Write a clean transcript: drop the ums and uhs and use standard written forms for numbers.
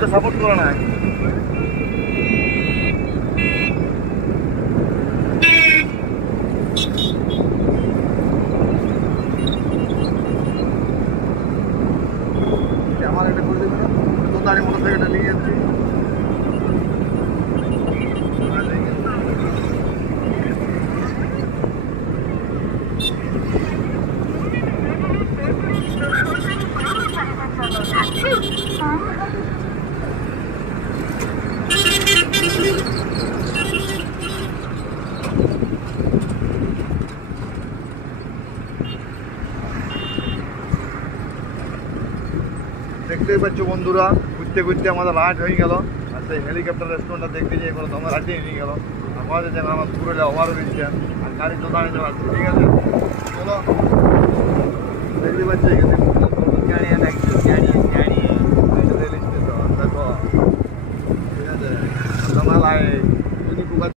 ওটা সাপোর্ট করে না। আমার এটা করে দেবে না, তো দাঁড়িয়ে মোটরসাইকেলটা নিয়ে যাচ্ছি। দেখতেই পাচ্ছ বন্ধুরা, ঘুরতে ঘুরতে আমাদের রাত হয়ে গেল। আর সেই হেলিকপ্টার রেস্টুরেন্টটা দেখতে যেয়ে করে তোমার রাতে নিয়ে গেল। আমাদের যেন আমার পুরো ওভারও দিচ্ছে, আর গাড়ি তো দাঁড়িয়ে যাওয়া। ঠিক আছে, চলো। দেখতে পাচ্ছি এখানে গাড়ি দেখো। ঠিক আছে,